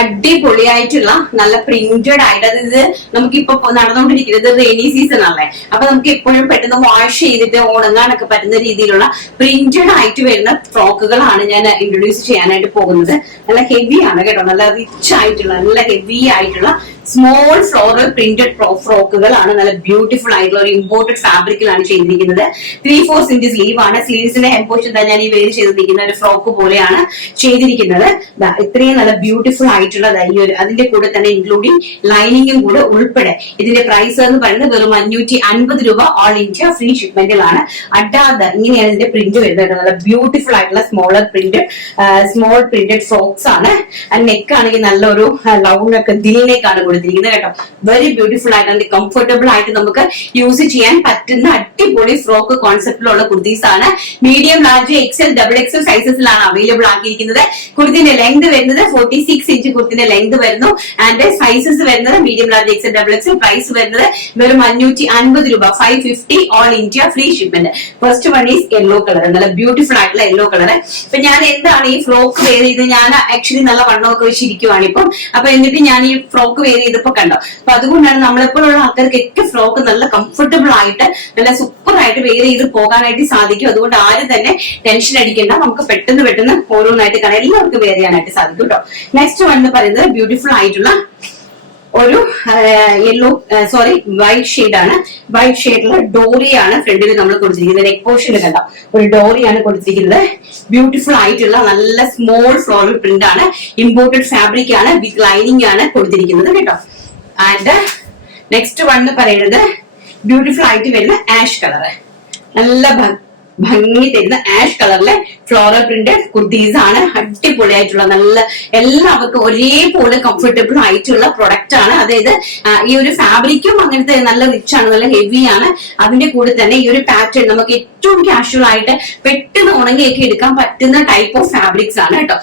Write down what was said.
അടിപൊളിയായിട്ടുള്ള നല്ല പ്രിന്റഡ് ആയിട്ട്, അതായത് നമുക്കിപ്പോ നടന്നുകൊണ്ടിരിക്കുന്നത് റെയിനി സീസൺ അല്ലേ. അപ്പൊ നമുക്ക് എപ്പോഴും പെട്ടെന്ന് വാഷ് ചെയ്തിട്ട് ഉണങ്ങാനൊക്കെ പറ്റുന്ന രീതിയിലുള്ള പ്രിന്റഡ് ആയിട്ട് വരുന്ന ഫ്രോക്കുകളാണ് ഞാൻ ഇൻട്രൊഡ്യൂസ് ചെയ്യാനായിട്ട് പോകുന്നത്. നല്ല ഹെവി ആണ് കേട്ടോ, നല്ല റിച്ച് ആയിട്ടുള്ള നല്ല ഹെവി ആയിട്ടുള്ള സ്മോൾ ഫ്ലോറൽ പ്രിന്റഡ് ഫ്രോക്കുകളാണ്. നല്ല ബ്യൂട്ടിഫുൾ ആയിട്ടുള്ള ഒരു ഇമ്പോർട്ടഡ് ഫാബ്രിക്കിലാണ് ചെയ്തിരിക്കുന്നത്. 3/4 ഇഞ്ച് സ്ലീവ് ആണ്. സ്ലീവ്സിന്റെ ഹെം പോർഷൻ ഞാൻ ഈ വേര് ചെയ്തിരിക്കുന്ന ഒരു ഫ്രോക്ക് പോലെയാണ് ചെയ്തിരിക്കുന്നത്. ഇത്രയും നല്ല ബ്യൂട്ടിഫുൾ ആയിട്ടുള്ള ഈ ഒരു, അതിന്റെ കൂടെ തന്നെ ഇൻക്ലൂഡിങ് ലൈനിങ്ങും കൂടെ ഉൾപ്പെടെ ഇതിന്റെ പ്രൈസ് എന്ന് പറയുന്നത് വെറും 550 രൂപ. ഓൾ ഇന്ത്യ ഫ്രീ ഷിപ്മെന്റിലാണ്. അഡാതെ ഇങ്ങനെയാണ് ഇതിന്റെ പ്രിന്റ് വരുന്നത്. നല്ല ബ്യൂട്ടിഫുൾ ആയിട്ടുള്ള സ്മോൾ പ്രിന്റഡ് ഫ്രോക്സ് ആണ്. നെക്ക് ആണെങ്കിൽ നല്ലൊരു ലൗണൊക്കെ ദിലിലേക്കാണ് കൊടുത്തിരിക്കുന്നത് കേട്ടോ. വെരി ബ്യൂട്ടിഫുൾ ആയിട്ട് കംഫർട്ടബിൾ ആയിട്ട് നമുക്ക് യൂസ് ചെയ്യാൻ പറ്റുന്ന അടിപൊളി ഫ്രോക്ക് കോൺസെപ്റ്റിലുള്ള കുർത്തീസ് ആണ്. Medium, large, XL, double XL സൈസസിലാണ് അവൈലബിൾ ആക്കിയിരിക്കുന്നത്. കുർത്തിന്റെ ലെങ്ത് വരുന്നത് 46 ഇഞ്ച് കുർത്തിന്റെ ലെങ്ത് വരുന്നു. ആൻഡ് സൈസസ് വരുന്നത് medium, large, XL, double XL. Price വരുന്നത് വെറും 550 രൂപ. 550 all India free shipment. First one is yellow colour, നല്ല ബ്യൂട്ടിഫുൾ ആയിട്ടുള്ള യെല്ലോ കളർ. അപ്പൊ ഞാൻ എന്താണ് ഈ ഫ്രോക്ക് വെയർ ചെയ്ത്, ഞാൻ ആക്ച്വലി നല്ല വണ്ണമൊക്കെ വെച്ചിരിക്കുവാണ് ഇപ്പം. അപ്പൊ എന്നിട്ട് ഞാൻ ഈ ഫ്രോക്ക് വെയർ ചെയ്തപ്പോ കണ്ടോ. അപ്പൊ അതുകൊണ്ടാണ് നമ്മളെപ്പോഴുള്ള ആൾക്കാർക്കൊക്കെ ഫ്രോക്ക് നല്ല കംഫർട്ടബിൾ ആയിട്ട് നല്ല സൂപ്പർ ആയിട്ട് വെയർ ചെയ്ത് പോകാനായിട്ട് സാധിക്കും. അതുകൊണ്ട് ആരും തന്നെ ടെൻഷൻ അടിക്കേണ്ട, നമുക്ക് പെട്ടെന്ന് ഓരോന്നായിട്ട് കാണാൻ എല്ലാവർക്കും വെയർ ചെയ്യാനായിട്ട് സാധിക്കും കേട്ടോ. നെക്സ്റ്റ് വൺ എന്ന് പറയുന്നത് ബ്യൂട്ടിഫുൾ ആയിട്ടുള്ള ഒരു വൈറ്റ് ഷെയ്ഡാണ്. വൈറ്റ് ഷെയ്ഡിലുള്ള ഡോറിയാണ് ഫ്രണ്ടിൽ നമ്മൾ കൊടുത്തിരിക്കുന്നത്. നെക്ക് പോർഷനിൽ കണ്ട ഒരു ഡോറിയാണ് കൊടുത്തിരിക്കുന്നത്. ബ്യൂട്ടിഫുൾ ആയിട്ടുള്ള നല്ല സ്മോൾ ഫ്ലോറൽ പ്രിന്റ് ആണ്. ഇമ്പോർട്ടഡ് ഫാബ്രിക് ആണ്. വിത്ത് ലൈനിങ് ആണ് കൊടുത്തിരിക്കുന്നത് കേട്ടോ. ആൻഡ് നെക്സ്റ്റ് വൺ എന്ന് പറയുന്നത് ബ്യൂട്ടിഫുൾ ആയിട്ട് വരുന്ന ആഷ് കളർ. നല്ല ഭംഗി തരുന്ന ആഷ് കളറിലെ ഫ്ലോറൽ പ്രിന്റഡ് കുർത്തീസ് ആണ്. അടിപൊളിയായിട്ടുള്ള നല്ല എല്ലാവർക്കും ഒരേപോലെ കംഫർട്ടബിൾ ആയിട്ടുള്ള പ്രൊഡക്റ്റ് ആണ്. അതായത് ഈ ഒരു ഫാബ്രിക്കും അങ്ങനത്തെ നല്ല റിച്ച് ആണ്, നല്ല ഹെവി ആണ്. അതിന്റെ കൂടെ തന്നെ ഈ ഒരു പാറ്റേൺ നമുക്ക് ഏറ്റവും കാഷ്വൽ ആയിട്ട് പെട്ടെന്ന് ഉണങ്ങിയൊക്കെ എടുക്കാൻ പറ്റുന്ന ടൈപ്പ് ഓഫ് ഫാബ്രിക്സ് ആണ് കേട്ടോ.